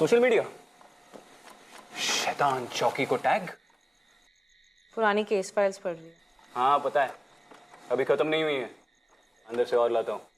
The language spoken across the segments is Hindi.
Social media. शैतान चौकी को टैग। पुरानी केस फाइल्स पढ़ रही है। हाँ पता है, अभी खत्म नहीं हुई है, अंदर से और लाता हूँ।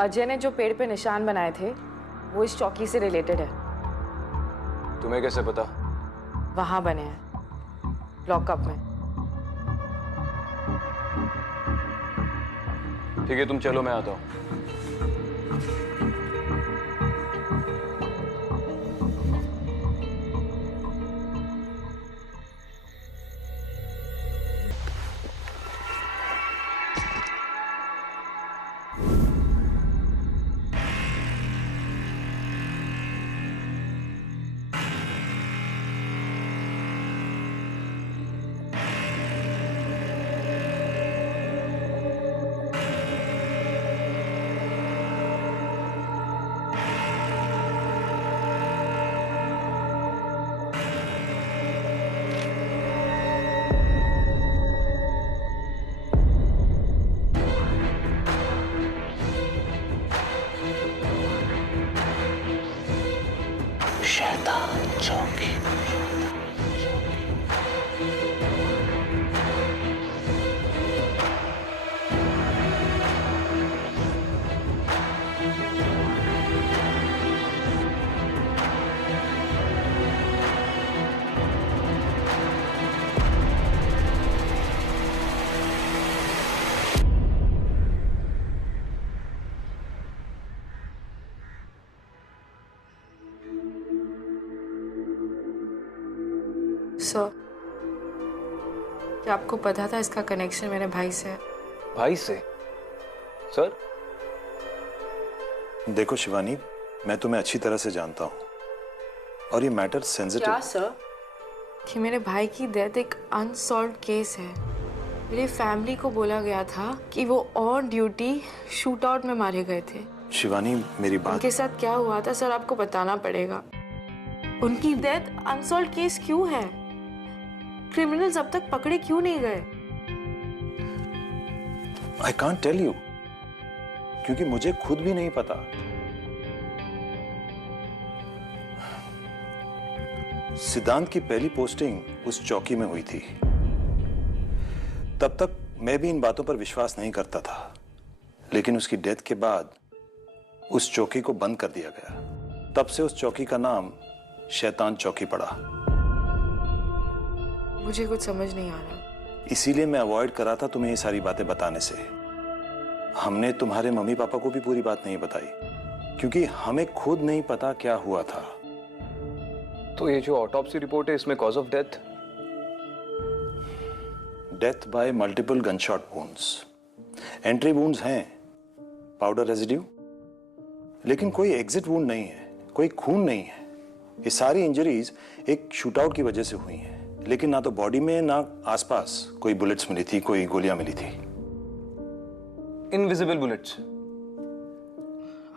अजय ने जो पेड़ पे निशान बनाए थे वो इस चौकी से रिलेटेड है। तुम्हें कैसे पता? वहां बने हैं, लॉकअप में। ठीक है, तुम चलो, मैं आता हूँ। शैतान चौकी। सर, क्या आपको पता था इसका कनेक्शन मेरे भाई से है? भाई से? सर? देखो शिवानी, मैं तुम्हें अच्छी तरह से जानता हूँ और ये मैटर सेंसिटिव। क्या सर? कि मेरे भाई की डेथ एक अनसॉल्व्ड केस है। मेरी फैमिली को बोला गया था कि वो ऑन ड्यूटी शूट आउट में मारे गए थे। शिवानी मेरी बात। उनके साथ क्या हुआ था सर, आपको बताना पड़ेगा। उनकी डेथ अनसॉल्व्ड केस क्यों है? क्रिमिनल्स अब तक पकड़े क्यों नहीं गए? आई कांट टेल यू, क्योंकि मुझे खुद भी नहीं पता। सिद्धांत की पहली पोस्टिंग उस चौकी में हुई थी। तब तक मैं भी इन बातों पर विश्वास नहीं करता था, लेकिन उसकी डेथ के बाद उस चौकी को बंद कर दिया गया। तब से उस चौकी का नाम शैतान चौकी पड़ा। मुझे कुछ समझ नहीं आ रहा। इसीलिए मैं अवॉइड करा था तुम्हें ये सारी बातें बताने से। हमने तुम्हारे मम्मी पापा को भी पूरी बात नहीं बताई, क्योंकि हमें खुद नहीं पता क्या हुआ था। तो ये जो ऑटोप्सी रिपोर्ट है, इसमें cause of death? Death by multiple gunshot wounds. Entry wounds हैं, पाउडर रेजिड्यू, लेकिन कोई एग्जिट वुंड नहीं है, कोई खून नहीं है। ये सारी इंजरीज एक शूटआउट की वजह से हुई हैं, लेकिन ना तो बॉडी में ना आसपास कोई बुलेट्स मिली थी, कोई गोलियां मिली थी। Invisible bullets?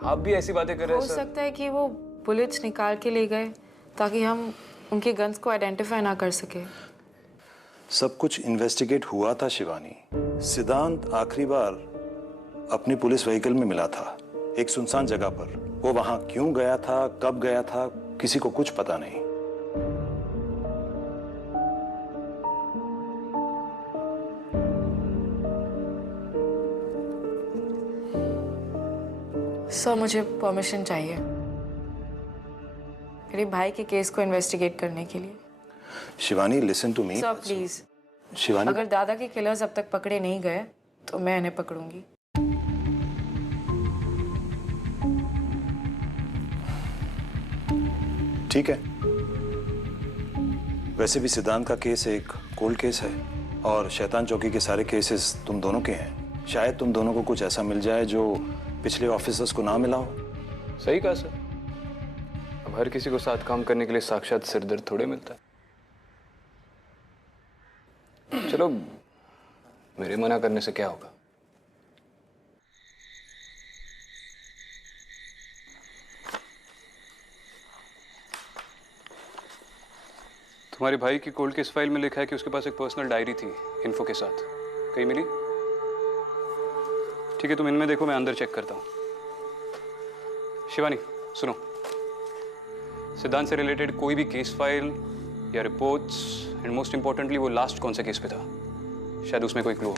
आप भी ऐसी बातें कर रहे हो हैं सर? सकता है कि वो बुलेट्स निकाल के ले गए ताकि हम उनके गन्स को आइडेंटिफाई ना कर सके। सब कुछ इन्वेस्टिगेट हुआ था शिवानी। सिद्धांत आखिरी बार अपनी पुलिस व्हीकल में मिला था, एक सुनसान जगह पर। वो वहां क्यों गया था, कब गया था, किसी को कुछ पता नहीं। सर, मुझे परमिशन चाहिए मेरे भाई के केस को इन्वेस्टिगेट करने के लिए। Shivani, listen to me. Sir please. Shivani, अगर दादा के किलर्स अब तक पकड़े नहीं गए तो मैं इन्हें पकड़ूंगी। ठीक है। वैसे भी सिद्धांत का केस एक कोल्ड केस है और शैतान चौकी के सारे केसेस तुम दोनों के हैं। शायद तुम दोनों को कुछ ऐसा मिल जाए जो पिछले ऑफिसर्स को ना मिला हो। सही कहा सर। अब हर किसी को साथ काम करने के लिए साक्षात सिरदर्द थोड़े मिलता है। चलो, मेरे मना करने से क्या होगा? तुम्हारे भाई की कोल्ड केस फाइल में लिखा है कि उसके पास एक पर्सनल डायरी थी इन्फो के साथ। कहीं मिली? ठीक है, तुम इनमें देखो, मैं अंदर चेक करता हूँ। शिवानी सुनो, सिद्धांत से रिलेटेड कोई भी केस फाइल या रिपोर्ट्स, एंड मोस्ट इंपॉर्टेंटली वो लास्ट कौन सा केस पे था, शायद उसमें कोई क्लू हो।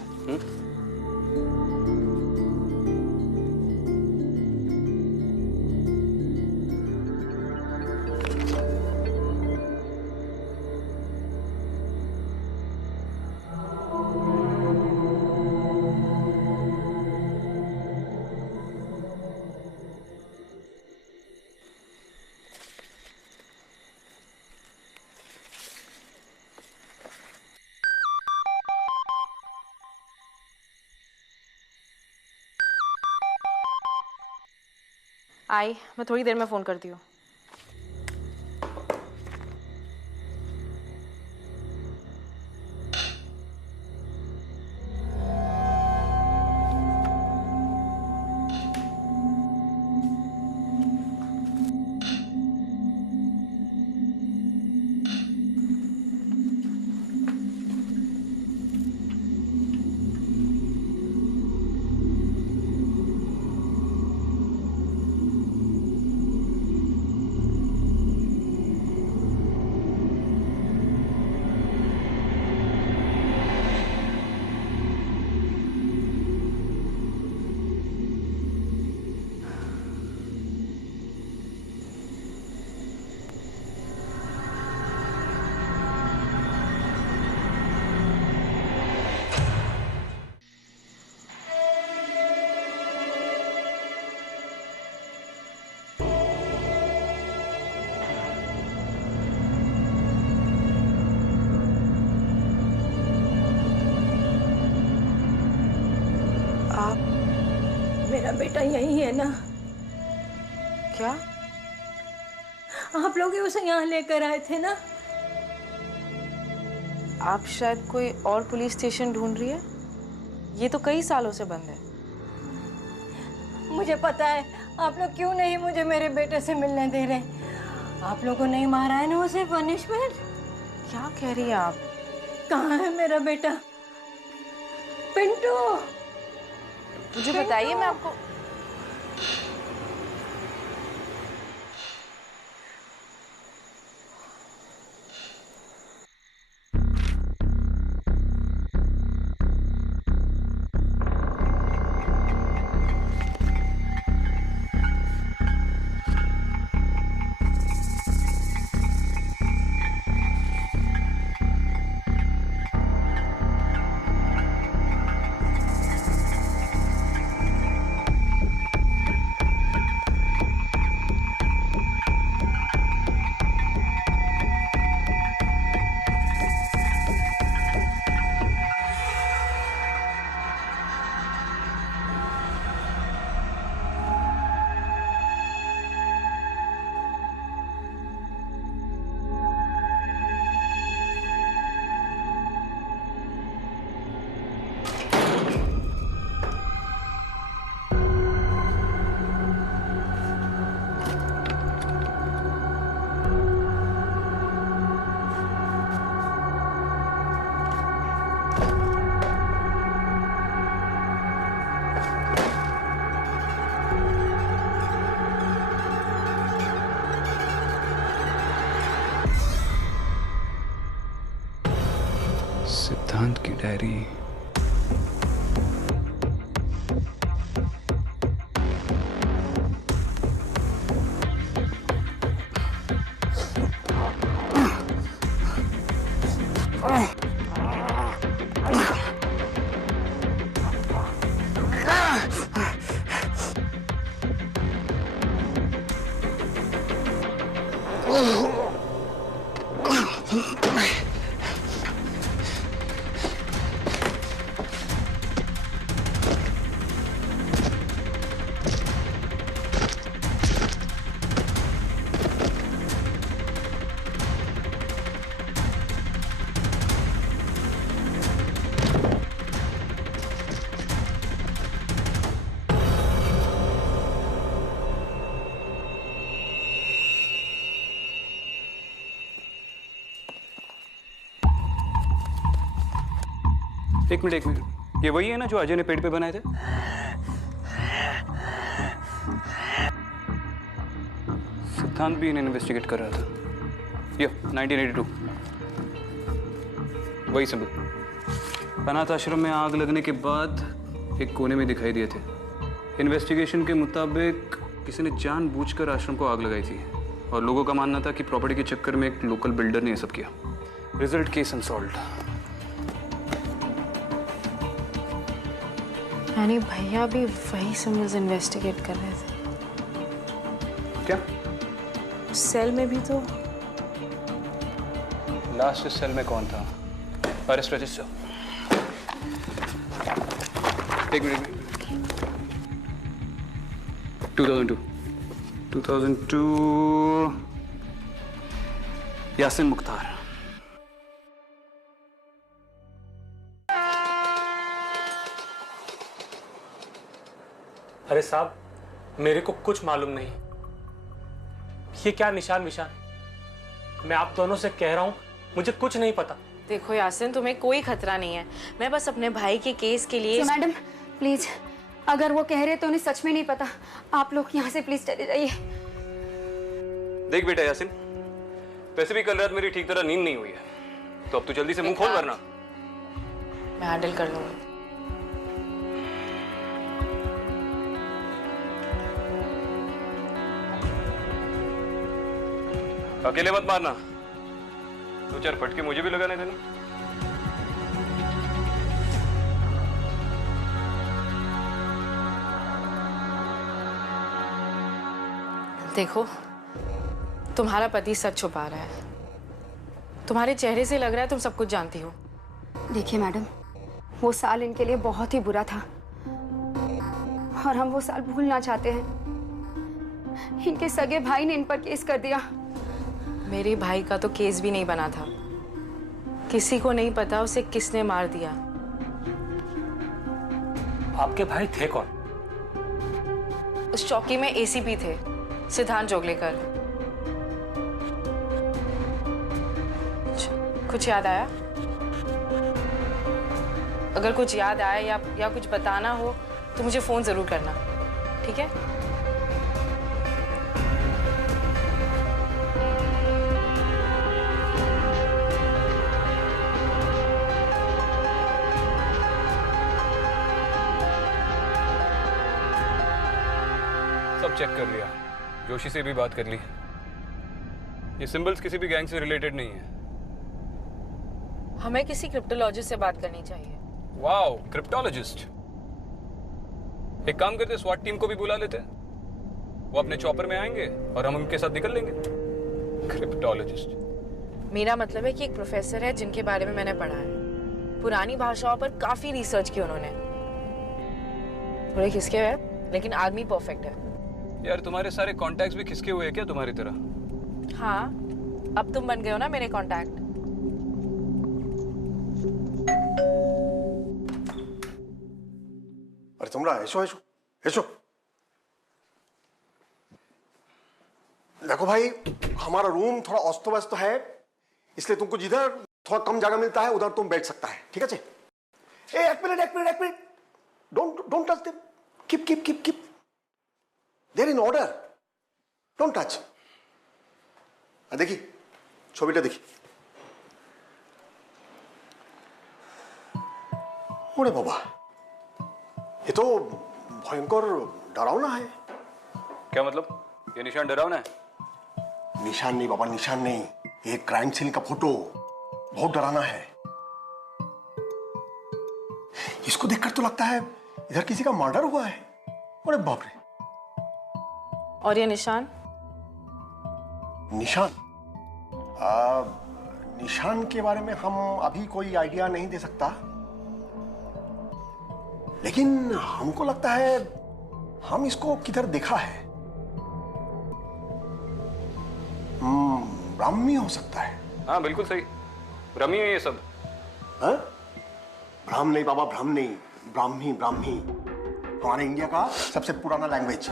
आई, मैं थोड़ी देर में फोन करती हूँ। मेरा बेटा यही है ना? क्या? आप लोग ही उसे यहाँ लेकर आए थे ना? आप शायद कोई और पुलिस स्टेशन ढूंढ रही है। ये तो कई सालों से बंद है। मुझे पता है आप लोग क्यों नहीं मुझे मेरे बेटे से मिलने दे रहे। आप लोगों को नहीं मारा है ना उसे पनिशमेंट? क्या कह रही हैं आप? कहाँ है मेरा बेटा? पिंटू, मुझे बताइए, मैं आपको सिद्धांत की डायरी। एक मिनट, ये वही है ना जो अजय ने पेड़ पे बनाए थे? सिद्धांत भी इन्हें इन्वेस्टिगेट कर रहा था। ये 1982 वही सबूत। अनाथ आश्रम में आग लगने के बाद एक कोने में दिखाई दिए थे। इन्वेस्टिगेशन के मुताबिक किसी ने जानबूझकर आश्रम को आग लगाई थी और लोगों का मानना था कि प्रॉपर्टी के चक्कर में एक लोकल बिल्डर ने यह सब किया। Result case unsolved. यानी भैया भी वही सिम्बल्स इन्वेस्टिगेट कर रहे थे। क्या सेल में भी तो लास्ट सेल में कौन था? Arrest register. एक मिनट। 2002 यासिन मुख्तार। अरे साहब, मेरे को कुछ मालूम नहीं। ये क्या निशान विशान? मैं आप दोनों से कह रहा हूं, मुझे कुछ नहीं पता। देखो यासिन, तुम्हें कोई खतरा नहीं है। मैं बस अपने भाई के केस के लिए। मैडम प्लीज, अगर वो कह रहे तो उन्हें सच में नहीं पता। आप लोग यहाँ से प्लीज चले जाइए। देख बेटा यासिन, वैसे भी कल रात मेरी ठीक तरह नींद नहीं हुई है, तो अब तू जल्दी से मुंह खोल वरना। मैं हैंडल कर लूंगी। अकेले मत मारना, दो चार फटके मुझे भी लगाने देना। देखो, तुम्हारा पति सच छुपा रहा है। तुम्हारे चेहरे से लग रहा है तुम सब कुछ जानती हो। देखिए मैडम, वो साल इनके लिए बहुत ही बुरा था और हम वो साल भूलना चाहते हैं। इनके सगे भाई ने इन पर केस कर दिया। मेरे भाई का तो केस भी नहीं बना था। किसी को नहीं पता उसे किसने मार दिया। आपके भाई थे कौन? उस चौकी में एसीपी थे, सिद्धांत जोगलेकर। कुछ याद आया? अगर कुछ याद आए या कुछ बताना हो तो मुझे फ़ोन ज़रूर करना, ठीक है? सब चेक कर लिया, जोशी से भी बात कर ली। ये सिंबल्स किसी भी गैंग से रिलेटेड नहीं है। हमें किसी क्रिप्टोलॉजिस्ट से बात करनी चाहिए। Wow, cryptologist. एक काम करते, स्वाट टीम को भी बुला लेते हैं। वो अपने चॉपर में आएंगे और हम उनके साथ निकल लेंगे। क्रिप्टोलॉजिस्ट। मेरा मतलब है कि एक प्रोफेसर है जिनके बारे में मैंने पढ़ा है। पुरानी भाषाओं पर काफी रिसर्च की उन्होंने। थोड़े खिसके हुए हैं, लेकिन आदमी परफेक्ट है। यार तुम्हारे सारे कॉन्टैक्ट्स भी खिसके हुए हैं क्या तुम्हारी तरह? हाँ, अब तुम बन गए हो ना मेरे कॉन्टैक्ट। अरे तुमरा ऐसो ऐसो ऐसो। देखो भाई, हमारा रूम थोड़ा अस्त व्यस्त है, इसलिए तुमको जिधर थोड़ा कम जगह मिलता है उधर तुम बैठ सकता है, ठीक है? एक minute, don't touch them, keep there in order, don't touch. देखी ছবিটা দেখি। ओरे बाबा, ये तो भयंकर डरावना है। क्या मतलब? ये निशान डरावना है? निशान नहीं बाबा, निशान नहीं, ये क्राइम सीन का फोटो बहुत डरावना है। इसको देखकर तो लगता है इधर किसी का मर्डर हुआ है। अरे बाप रे। और ये निशान? निशान निशान के बारे में हम अभी कोई आइडिया नहीं दे सकता, लेकिन हमको लगता है हम इसको किधर देखा है। ब्राह्मी हो सकता है। हाँ बिल्कुल सही, ब्राह्मी है ये सब। ब्राह्म नहीं बाबा, ब्राह्म नहीं, ब्राह्मी। हमारे इंडिया का सबसे पुराना लैंग्वेज।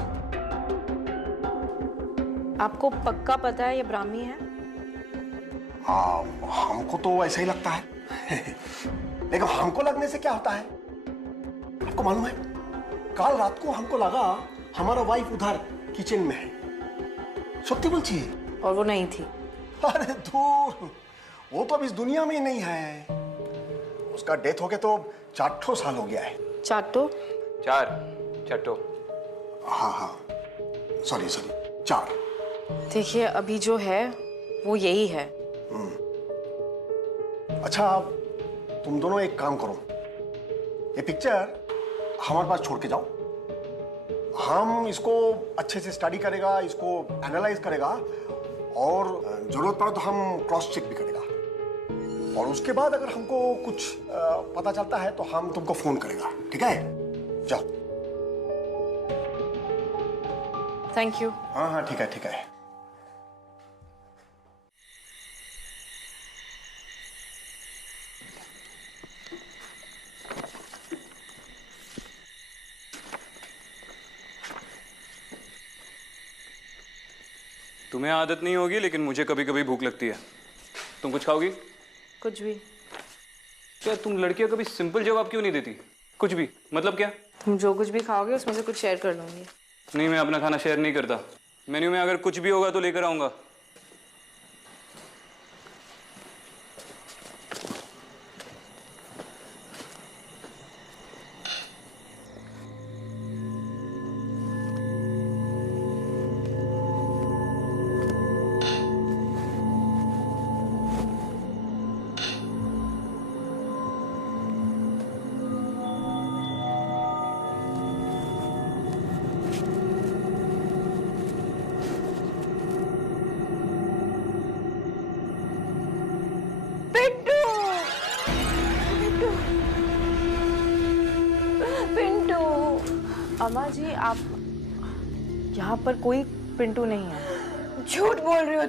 आपको पक्का पता है ये ब्राह्मी है? हमको तो ऐसा ही लगता है। लेकिन हमको लगने से क्या होता है? आपको मालूम है, कल रात को हमको लगा हमारा वाइफ उधर किचन में है। सत्य बोलची? और वो नहीं थी। अरे दूर, वो तो अब इस दुनिया में ही नहीं है। उसका डेथ हो गया तो 4 साल हो गया है। चाटो? चट्टो। हाँ, सॉरी 4। देखिए, अभी जो है वो यही है। अच्छा, तुम दोनों एक काम करो, ये पिक्चर हमारे पास छोड़ के जाओ। हम इसको अच्छे से स्टडी करेगा, इसको एनालाइज करेगा, और जरूरत पड़े तो हम क्रॉस चेक भी करेगा। और उसके बाद अगर हमको कुछ पता चलता है तो हम तुमको फोन करेगा, ठीक है? जाओ। Thank you. हाँ, ठीक है। तुम्हें आदत नहीं होगी, लेकिन मुझे कभी कभी भूख लगती है। तुम कुछ खाओगी? कुछ भी। क्या तुम लड़कियां कभी सिंपल जवाब क्यों नहीं देती? कुछ भी मतलब क्या? तुम जो कुछ भी खाओगे उसमें से कुछ शेयर कर लूंगी। नहीं, मैं अपना खाना शेयर नहीं करता। मेन्यू में अगर कुछ भी होगा तो लेकर आऊंगा। अम्मा जी, आप यहाँ पर कोई पिंटू नहीं है। झूठ बोल रही हो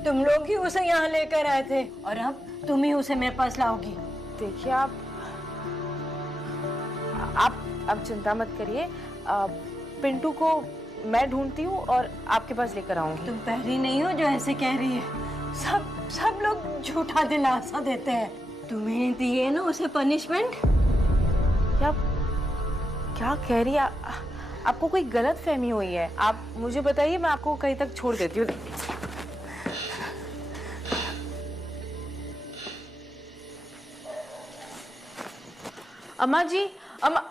तुम लोग ही उसे यहाँ लेकर आए थे, और अब तुम ही उसे मेरे पास लाओगी। देखिए, आप चिंता मत करिए। पिंटू को मैं ढूंढती हूँ और आपके पास लेकर आऊंगी। तुम पहली नहीं हो जो ऐसे कह रही है। सब लोग झूठा दिलासा देते हैं। तुम्हें दी है ना उसे पनिशमेंट। क्या कह रही है? आपको कोई गलत फहमी हुई है। आप मुझे बताइए, मैं आपको कहीं तक छोड़ देती हूँ। अम्मा जी, अम्मा।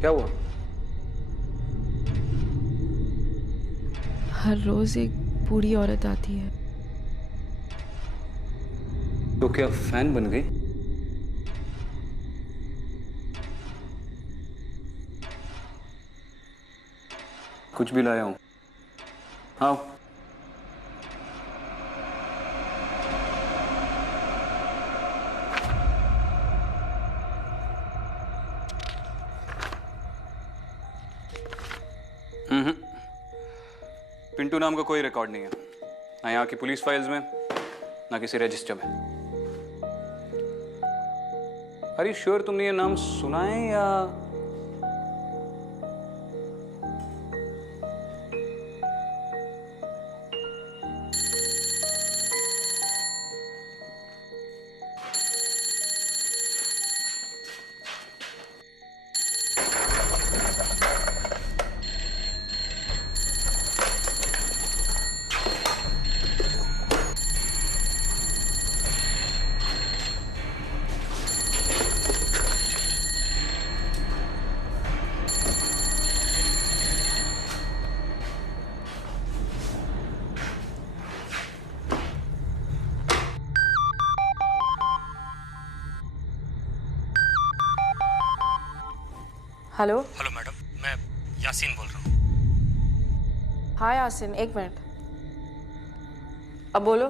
क्या हुआ? हर रोज एक बूढ़ी औरत आती है। तो क्या फैन बन गई? कुछ भी लाया हूं। हाँ। पिंटू नाम का कोई रिकॉर्ड नहीं है, ना यहाँ की पुलिस फाइल्स में, ना किसी रजिस्टर में। अरे श्योर तुमने ये नाम सुना है या? हेलो। हेलो मैडम, मैं यासीन बोल रहा हूँ। हाँ यासिन, एक मिनट। अब बोलो।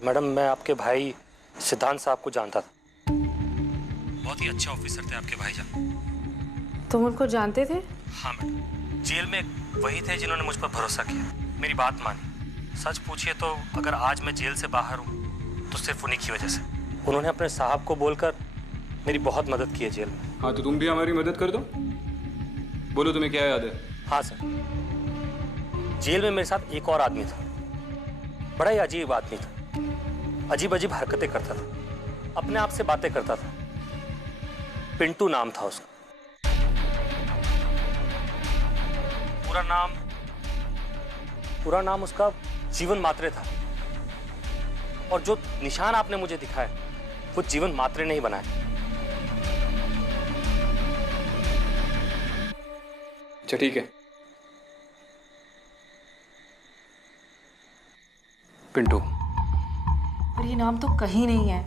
मैडम, मैं आपके भाई सिद्धांत साहब को जानता था। बहुत ही अच्छे ऑफिसर थे आपके भाईजान। तुम उनको जानते थे? हाँ मैडम, जेल में वही थे जिन्होंने मुझ पर भरोसा किया, मेरी बात मानी। सच पूछिए तो अगर आज मैं जेल से बाहर हूँ तो सिर्फ उन्हीं की वजह से। उन्होंने अपने साहब को बोलकर मेरी बहुत मदद की है जेल में। हाँ, तो तुम भी हमारी मदद कर दो। बोलो, तुम्हें क्या याद है? हाँ सर, जेल में मेरे साथ एक और आदमी था, बड़ा ही अजीब आदमी था। अजीब अजीब हरकतें करता था, अपने आप से बातें करता था। पिंटू नाम था उसका। पूरा नाम उसका जीवन मात्रे था। और जो निशान आपने मुझे दिखाए वो जीवन मात्रे ने ही बनाए। अच्छा ठीक है। पिंटू। पर ये नाम तो कहीं नहीं है।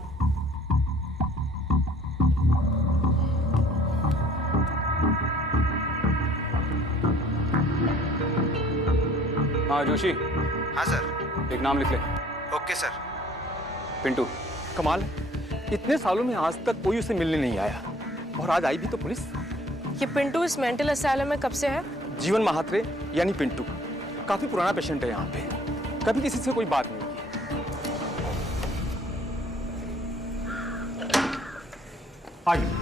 हाँ जोशी, हाँ सर। एक नाम लिख ले। Okay sir. पिंटू। कमाल है, इतने सालों में आज तक कोई उसे मिलने नहीं आया, और आज आई भी तो पुलिस। ये पिंटू इस मेंटल असाइलम में कब से है? जीवन महात्रे यानी पिंटू काफी पुराना पेशेंट है यहाँ पे, कभी किसी से कोई बात नहीं की। आइए।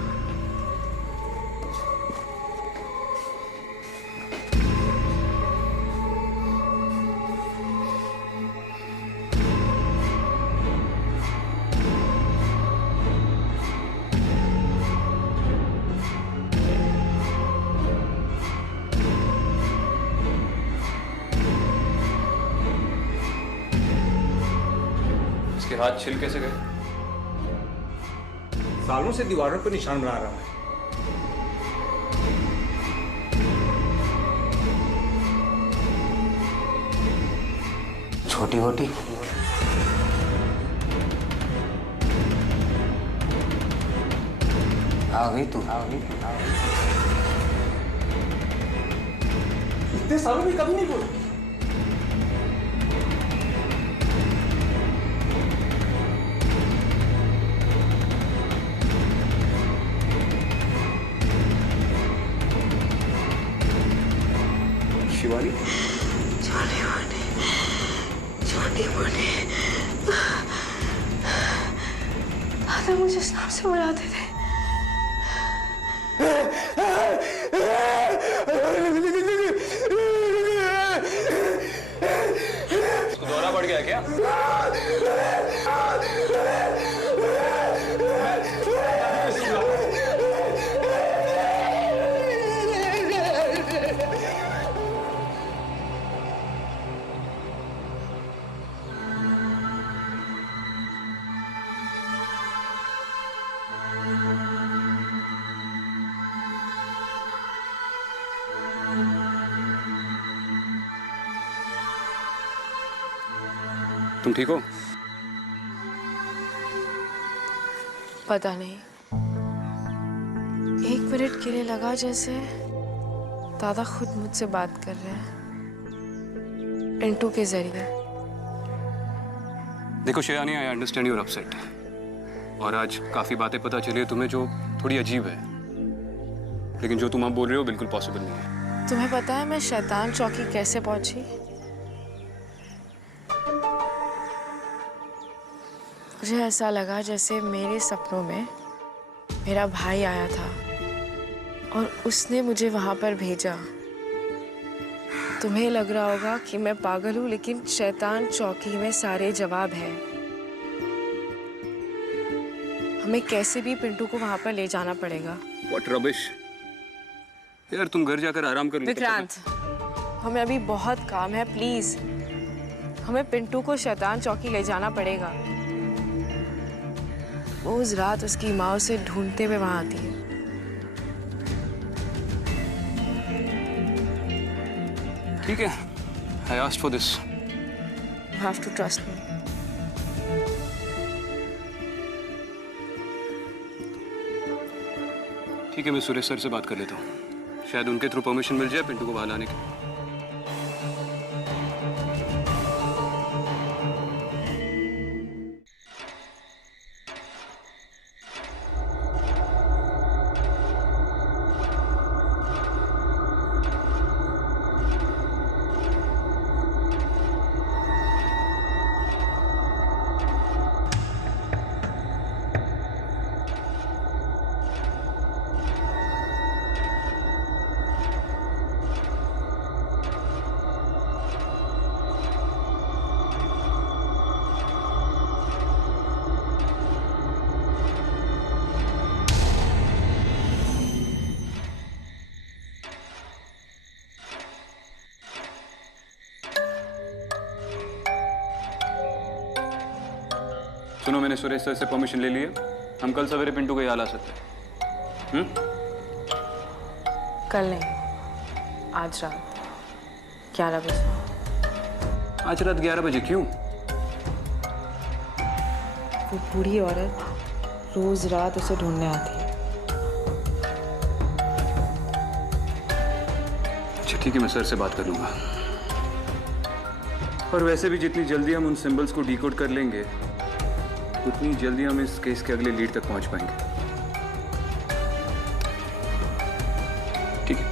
इसके हाथ छिल कैसे गए? सालों से दीवारों पर निशान बना रहा है। छोटी मोटी आ गई तू। इतने सालों में कभी नहीं बोला। शिवानी, दादा मुझे इस नाम से बुलाते थे। इसको दौरा पड़ गया है क्या? तुम ठीक हो? पता नहीं, 1 मिनट के लिए लगा जैसे दादा खुद मुझसे बात कर रहे हैं पिंटू के जरिए। देखो शयानी, आई अंडरस्टैंड योर अपसेट, और आज काफी बातें पता चली है तुम्हें जो थोड़ी अजीब है, लेकिन जो तुम अब बोल रहे हो बिल्कुल पॉसिबल नहीं है। तुम्हें पता है मैं शैतान चौकी कैसे पहुंची? मुझे ऐसा लगा जैसे मेरे सपनों में मेरा भाई आया था और उसने मुझे वहां पर भेजा। तुम्हें लग रहा होगा कि मैं पागल हूं, लेकिन शैतान चौकी में सारे जवाब हैं। हमें कैसे भी पिंटू को वहां पर ले जाना पड़ेगा। What rubbish! यार तुम घर जाकर आराम कर लो। विक्रांत, हमें अभी बहुत काम है, प्लीज हमें पिंटू को शैतान चौकी ले जाना पड़ेगा। रोज रात उसकी माँ उसे ढूंढते हुए वहां आती है। ठीक है, I asked for this. You have to trust me. ठीक है, मैं सुरेश सर से बात कर लेता हूँ, शायद उनके थ्रू परमिशन मिल जाए पिंटू को बाहर लाने की। सुनो, मैंने सुरेश सर से परमिशन ले ली है, हम कल सवेरे पिंटू को यहाँ ला सकते हैं। कल नहीं, आज रात 11 बजे। आज रात 11 बजे क्यों? वो बूढ़ी औरत रोज रात उसे ढूंढने आती है। अच्छा ठीक है, मैं सर से बात कर लूंगा। और वैसे भी जितनी जल्दी हम उन सिंबल्स को डिकोड कर लेंगे उतनी जल्दी हम इस केस के अगले लीड तक पहुंच पाएंगे। ठीक है।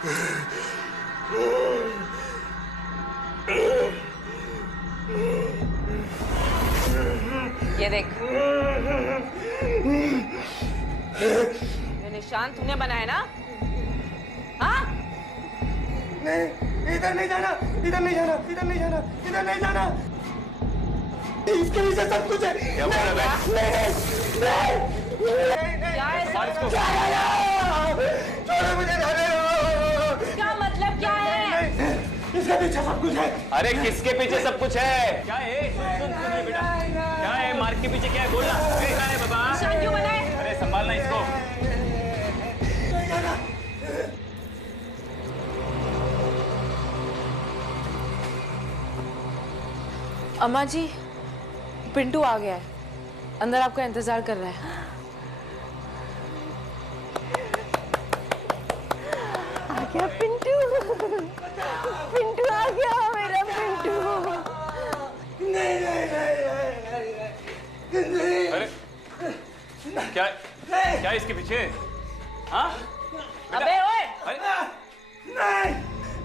ये देख, ये निशान तूने बनाया ना? हाँ? नहीं, इधर नहीं जाना, इधर नहीं जाना, इधर नहीं जाना, इधर नहीं जाना। इसके पीछे सब कुछ है। क्या बोल रहा है? क्या है सब? छोड़ो मुझे, जाने दो। क्या मतलब क्या है? इसके पीछे सब कुछ है। अरे किसके पीछे सब कुछ है? क्या है? सुन ये बेटा, क्या है? मार्क के पीछे क्या है? बोलना। क्या है बाबा? निशान क्यों बनाए? अरे संभालना इसको। अम्मा जी, पिंटू आ गया है, अंदर आपका इंतजार कर रहा है। आ गया पिंटू, पिंटू आ गया मेरा पिंटू। अरे क्या क्या इसके पीछे? हाँ? अबे ओए,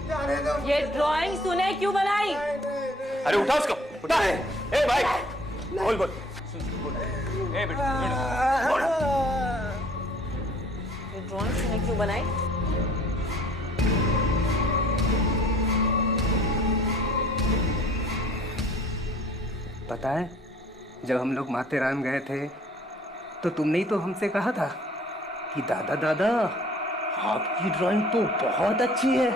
जाने दो। ये ड्राइंग तूने क्यों बनाई? अरे उठा उसको, उठा। ए भाई, बोल बोल। ए बेटा, बोल। ये ड्राइंग तूने क्यों बनाई? पता है, जब हम लोग माथेरान गए थे तो तुमने ही तो हमसे कहा था कि दादा दादा आपकी ड्राइंग तो बहुत अच्छी है।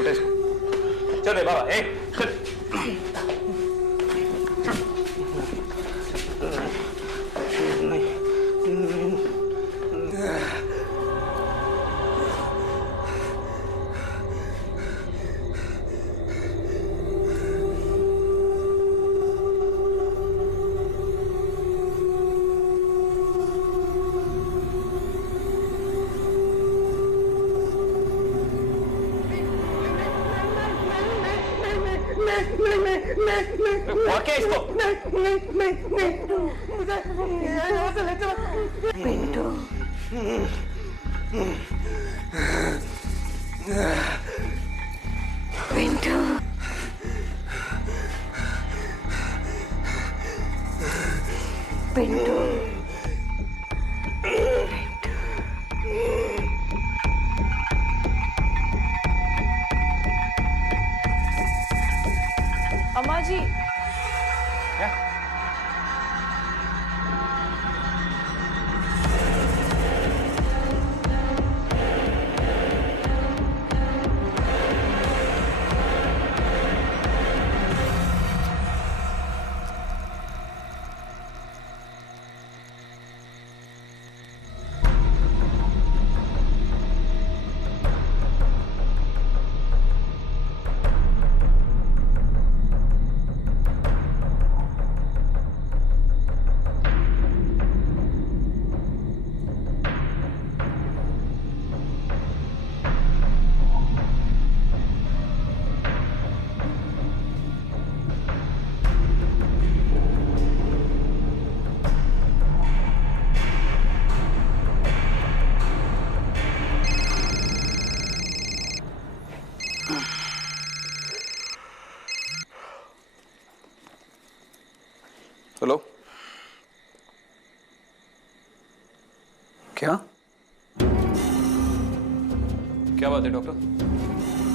उठा इसको। चल रे बाबा, ए चल। और क्या इसको? पिंटू, पिंटू, पिंटू। अम्मा जी, क्या? हेलो, क्या क्या बात है डॉक्टर?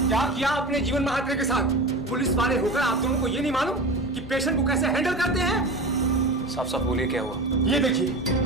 क्या किया अपने जीवन महात्रे के साथ? पुलिस वाले होकर आप दोनों को ये नहीं मालूम कि पेशेंट को कैसे हैंडल करते हैं? साफ साफ बोलिए, क्या हुआ? ये देखिए,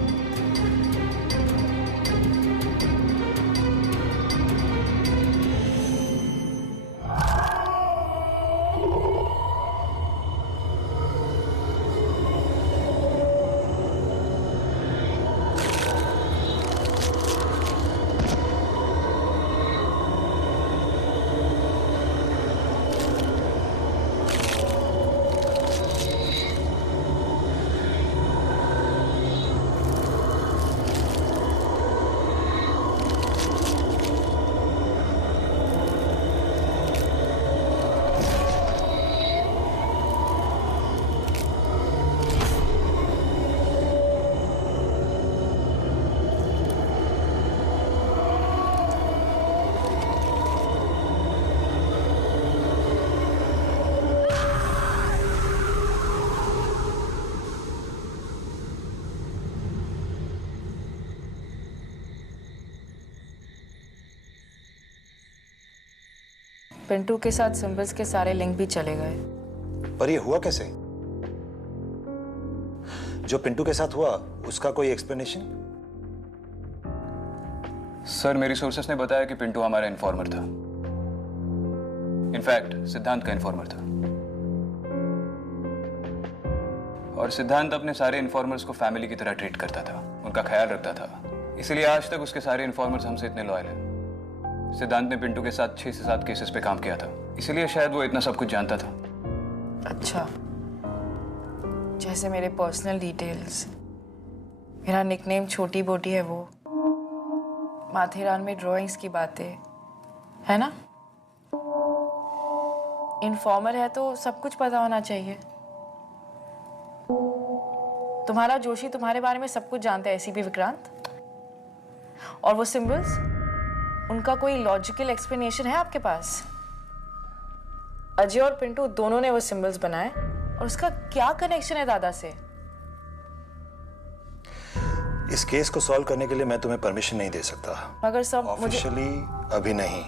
पिंटू के साथ सिंबल्स के सारे लिंक भी चले गए। पर ये हुआ कैसे? जो पिंटू के साथ हुआ उसका कोई एक्सप्लेनेशन? सर, मेरी सोर्सेस ने बताया कि पिंटू हमारा इन्फॉर्मर था। इनफैक्ट सिद्धांत का इन्फॉर्मर था। और सिद्धांत अपने सारे इन्फॉर्मर्स को फैमिली की तरह ट्रीट करता था, उनका ख्याल रखता था। इसलिए आज तक उसके सारे इन्फॉर्मर्स हमसे इतने लॉयल हैं। सिद्धांत ने पिंटू के साथ 6 से 7 केसेस पे काम किया था, इसलिए शायद वो इतना सब कुछ जानता था। अच्छा, जैसे मेरे पर्सनल डिटेल्स, मेरा निकनेम छोटी बोटी है, वो माथेरान में ड्राइंग्स की बातें, है ना? इन्फॉर्मर है तो सब कुछ पता होना चाहिए। तुम्हारा जोशी तुम्हारे बारे में सब कुछ जानता है, एसीपी विक्रांत। और वो सिंबल्स, उनका कोई लॉजिकल एक्सप्लेनेशन है आपके पास? अजय और पिंटू दोनों ने वो सिंबल्स बनाए, और उसका क्या कनेक्शन है दादा से? इस केस को सॉल्व करने के लिए मैं तुम्हें परमिशन नहीं दे सकता। मगर सब ऑफिशियली अभी नहीं,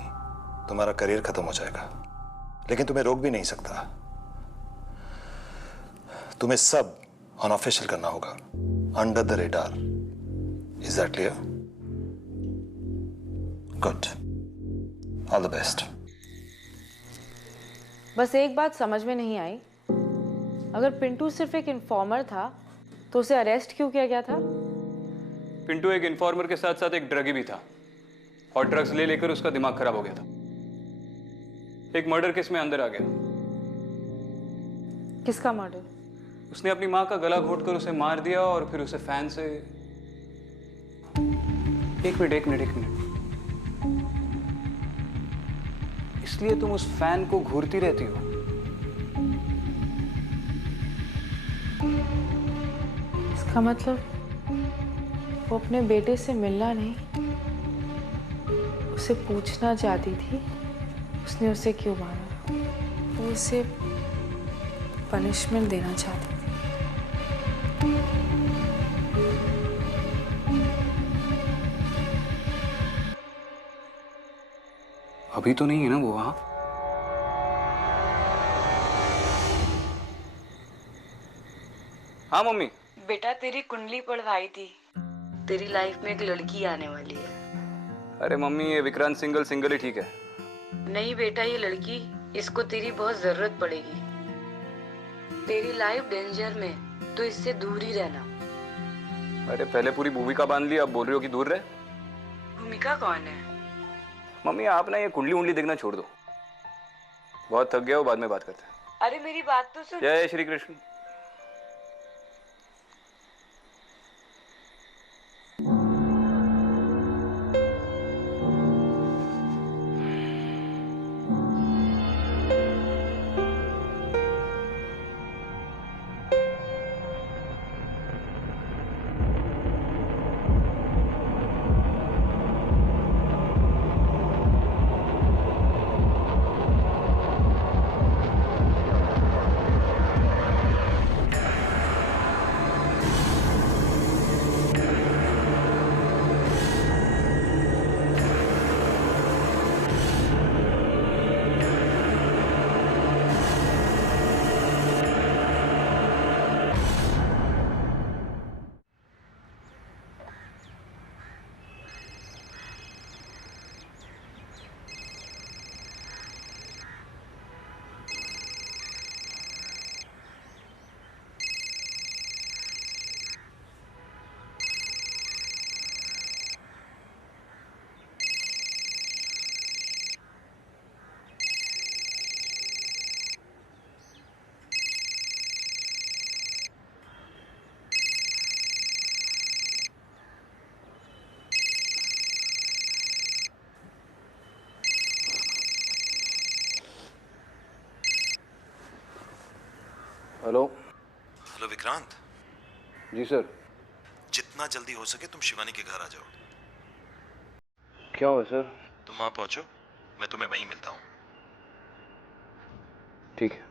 तुम्हारा करियर खत्म हो जाएगा। लेकिन तुम्हें रोक भी नहीं सकता। तुम्हें सब अनऑफिशियल करना होगा, under the radar. Is that clear? Good, all the best. बस एक बात समझ में नहीं आई, अगर पिंटू सिर्फ एक इन्फॉर्मर था तो उसे अरेस्ट क्यों किया गया था? पिंटू एक इन्फॉर्मर के साथ साथ एक ड्रगी भी था, और ड्रग्स ले लेकर उसका दिमाग खराब हो गया था। एक मर्डर केस में अंदर आ गया। किसका मर्डर? उसने अपनी माँ का गला घोटकर उसे मार दिया, और फिर उसे फैन से... एक मिनट। इसलिए तुम उस फैन को घूरती रहती हो? इसका मतलब वो अपने बेटे से मिलना नहीं, उसे पूछना चाहती थी उसने उसे क्यों मारा। वो उसे पनिशमेंट देना चाहती थी। अभी तो नहीं है ना वो वहां? हाँ मम्मी। बेटा, तेरी कुंडली पढ़वाई थी, तेरी लाइफ में एक लड़की आने वाली है। अरे मम्मी, ये विक्रांत सिंगल ही ठीक है। नहीं बेटा, ये लड़की, इसको तेरी बहुत जरूरत पड़ेगी। तेरी लाइफ डेंजर में, तो इससे दूर ही रहना। अरे पहले पूरी भूमिका बांध ली, अब बोल रही हो कि दूर रहे। भूमिका कौन है? मम्मी आप ना ये कुंडली देखना छोड़ दो, बहुत थक गया हो, बाद में बात करते हैं। अरे मेरी बात तो सुन। जय श्री कृष्ण। हेलो विक्रांत। जी सर। जितना जल्दी हो सके तुम शिवानी के घर आ जाओ। क्या हुआ सर? तुम वहां पहुंचो, मैं तुम्हें वहीं मिलता हूँ। ठीक है।